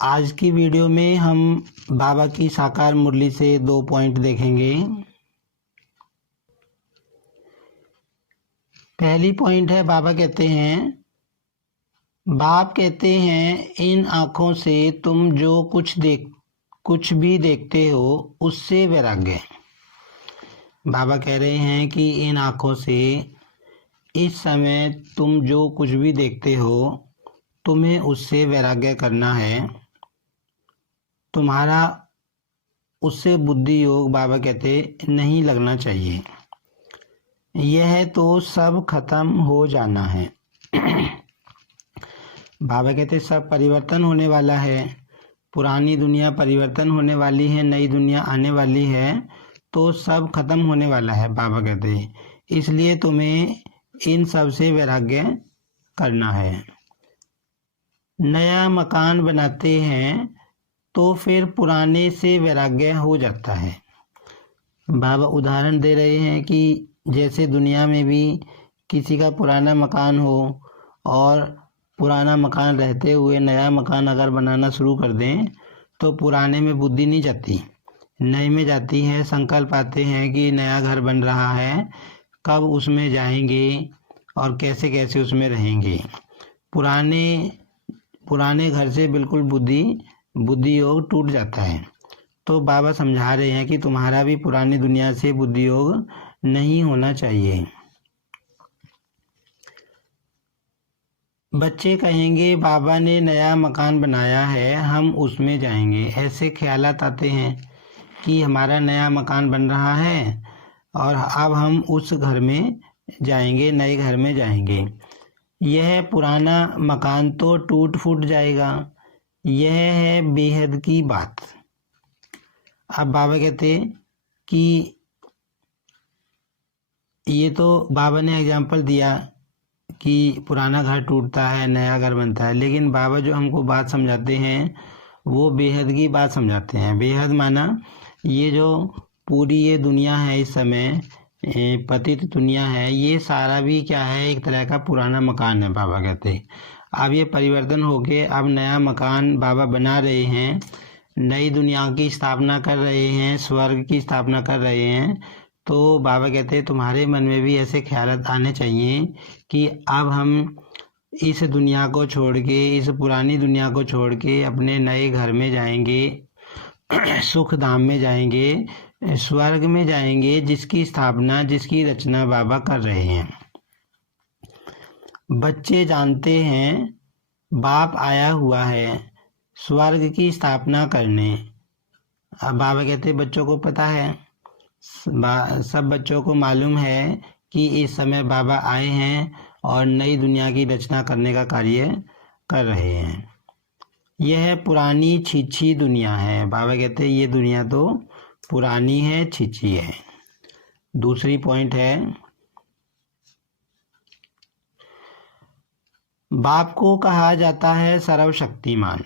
आज की वीडियो में हम बाबा की साकार मुरली से 2 पॉइंट देखेंगे। पहली पॉइंट है, बाबा कहते हैं, बाप कहते हैं इन आँखों से तुम जो कुछ भी देखते हो उससे वैराग्य। बाबा कह रहे हैं कि इन आँखों से इस समय तुम जो कुछ भी देखते हो तुम्हें उससे वैराग्य करना है। तुम्हारा उससे बुद्धि योग बाबा कहते नहीं लगना चाहिए। यह तो सब खत्म हो जाना है। बाबा कहते सब परिवर्तन होने वाला है। पुरानी दुनिया परिवर्तन होने वाली है, नई दुनिया आने वाली है, तो सब खत्म होने वाला है। बाबा कहते इसलिए तुम्हें इन सब से वैराग्य करना है। नया मकान बनाते हैं तो फिर पुराने से वैराग्य हो जाता है। बाबा उदाहरण दे रहे हैं कि जैसे दुनिया में भी किसी का पुराना मकान हो और पुराना मकान रहते हुए नया मकान अगर बनाना शुरू कर दें तो पुराने में बुद्धि नहीं जाती, नए में जाती है। संकल्प आते हैं कि नया घर बन रहा है, कब उसमें जाएंगे और कैसे कैसे उसमें रहेंगे। पुराने घर से बिल्कुल बुद्धि योग टूट जाता है। तो बाबा समझा रहे हैं कि तुम्हारा भी पुरानी दुनिया से बुद्धि योग नहीं होना चाहिए। बच्चे कहेंगे बाबा ने नया मकान बनाया है, हम उसमें जाएंगे। ऐसे ख्यालात आते हैं कि हमारा नया मकान बन रहा है और अब हम उस घर में जाएंगे, नए घर में जाएंगे। यह पुराना मकान तो टूट फूट जाएगा। यह है बेहद की बात। अब बाबा कहते कि ये तो बाबा ने एग्जाम्पल दिया कि पुराना घर टूटता है, नया घर बनता है, लेकिन बाबा जो हमको बात समझाते हैं वो बेहद की बात समझाते हैं। बेहद माना ये जो पूरी ये दुनिया है इस समय पतित दुनिया है, ये सारा भी क्या है, एक तरह का पुराना मकान है। बाबा कहते अब ये परिवर्तन होके अब नया मकान बाबा बना रहे हैं, नई दुनिया की स्थापना कर रहे हैं, स्वर्ग की स्थापना कर रहे हैं। तो बाबा कहते तुम्हारे मन में भी ऐसे ख्यालात आने चाहिए कि अब हम इस दुनिया को छोड़ के, इस पुरानी दुनिया को छोड़ के अपने नए घर में जाएंगे, सुख धाम में जाएंगे, स्वर्ग में जाएंगे, जिसकी स्थापना, जिसकी रचना बाबा कर रहे हैं। बच्चे जानते हैं बाप आया हुआ है स्वर्ग की स्थापना करने। अब बाबा कहते बच्चों को पता है, सब बच्चों को मालूम है कि इस समय बाबा आए हैं और नई दुनिया की रचना करने का कार्य कर रहे हैं। यह पुरानी छीछी दुनिया है। बाबा कहते ये दुनिया तो पुरानी है, छीछी है। दूसरी पॉइंट है, बाप को कहा जाता है सर्वशक्तिमान।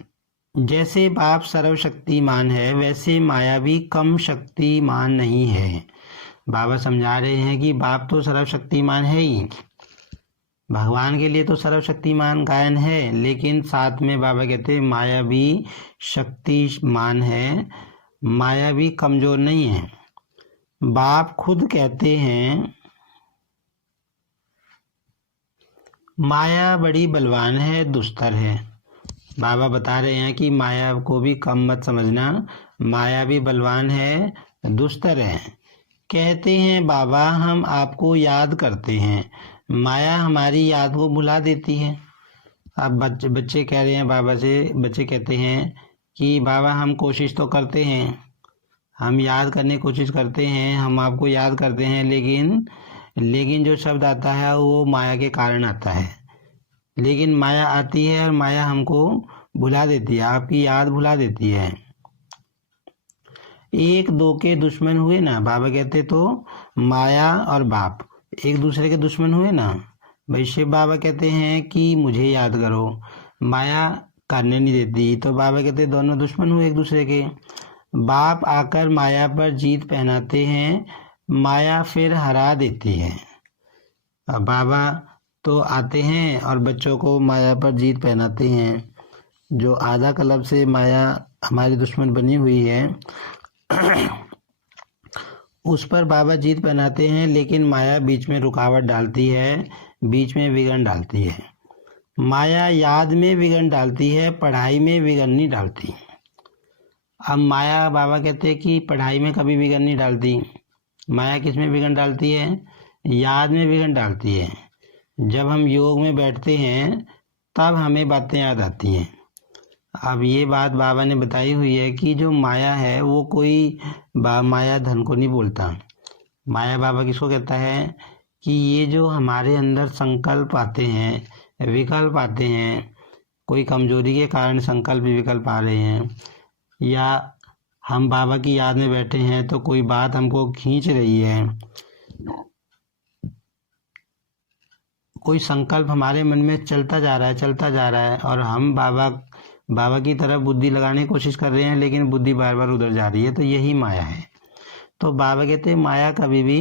जैसे बाप सर्वशक्तिमान है वैसे माया भी कम शक्तिमान नहीं है। बाबा समझा रहे हैं कि बाप तो सर्वशक्तिमान है ही, भगवान के लिए तो सर्वशक्तिमान गायन है, लेकिन साथ में बाबा कहते माया भी शक्तिमान है, माया भी कमजोर नहीं है। बाप खुद कहते हैं माया बड़ी बलवान है, दुस्तर है। बाबा बता रहे हैं कि माया को भी कम मत समझना, माया भी बलवान है, दुस्तर है। कहते हैं बाबा हम आपको याद करते हैं, माया हमारी याद को भुला देती है। अब बच्चे कह रहे हैं बाबा से, बच्चे कहते हैं कि बाबा हम कोशिश तो करते हैं, हम याद करने की कोशिश करते हैं, हम आपको याद करते हैं, लेकिन जो शब्द आता है वो माया के कारण आता है। लेकिन माया आती है और माया हमको भुला देती है, आपकी याद भुला देती है। एक दो के दुश्मन हुए ना, बाबा कहते तो माया और बाप एक दूसरे के दुश्मन हुए ना। भाई शिव बाबा कहते हैं कि मुझे याद करो, माया करने नहीं देती, तो बाबा कहते दोनों दुश्मन हुए एक दूसरे के। बाप आकर माया पर जीत पहनाते हैं, माया फिर हरा देती है। अब बाबा तो आते हैं और बच्चों को माया पर जीत पहनाते हैं, जो आधा कल्प से माया हमारी दुश्मन बनी हुई है उस पर बाबा जीत पहनाते हैं, लेकिन माया बीच में रुकावट डालती है, बीच में विघ्न डालती है। माया याद में विघ्न डालती है, पढ़ाई में विघ्न नहीं डालती। अब माया, बाबा कहते हैं कि पढ़ाई में कभी विघ्न नहीं डालती। माया किस में विघ्न डालती है? याद में विघ्न डालती है। जब हम योग में बैठते हैं तब हमें बातें याद आती हैं। अब ये बात बाबा ने बताई हुई है कि जो माया है वो कोई माया धन को नहीं बोलता। माया बाबा किसको कहता है कि ये जो हमारे अंदर संकल्प आते हैं, विकल्प आते हैं, कोई कमजोरी के कारण संकल्प विकल्प आ रहे हैं, या हम बाबा की याद में बैठे हैं तो कोई बात हमको खींच रही है, कोई संकल्प हमारे मन में चलता जा रहा है और हम बाबा की तरफ बुद्धि लगाने की कोशिश कर रहे हैं, लेकिन बुद्धि बार बार उधर जा रही है, तो यही माया है। तो बाबा कहते हैं माया कभी भी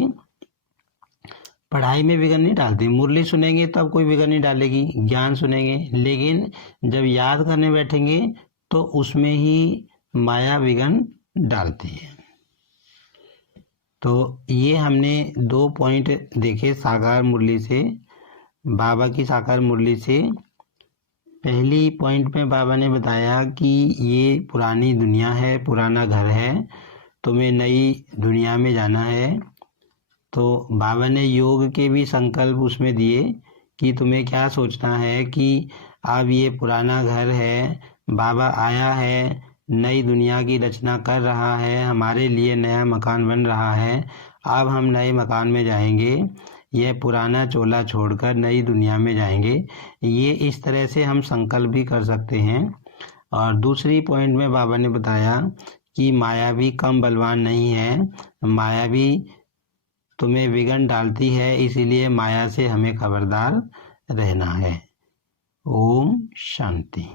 पढ़ाई में विघ्न नहीं डालती। मुरली सुनेंगे तब कोई विघ्न नहीं डालेगी, ज्ञान सुनेंगे, लेकिन जब याद करने बैठेंगे तो उसमें ही माया विघ्न डालती है। तो ये हमने 2 पॉइंट देखे साकार मुरली से, बाबा की साकार मुरली से। पहली पॉइंट में बाबा ने बताया कि ये पुरानी दुनिया है, पुराना घर है, तुम्हें नई दुनिया में जाना है। तो बाबा ने योग के भी संकल्प उसमें दिए कि तुम्हें क्या सोचना है कि अब ये पुराना घर है, बाबा आया है, नई दुनिया की रचना कर रहा है, हमारे लिए नया मकान बन रहा है, अब हम नए मकान में जाएंगे, यह पुराना चोला छोड़कर नई दुनिया में जाएंगे। ये इस तरह से हम संकल्प भी कर सकते हैं। और दूसरी पॉइंट में बाबा ने बताया कि माया भी कम बलवान नहीं है, माया भी तुम्हें विघ्न डालती है, इसीलिए माया से हमें खबरदार रहना है। ओम शांति।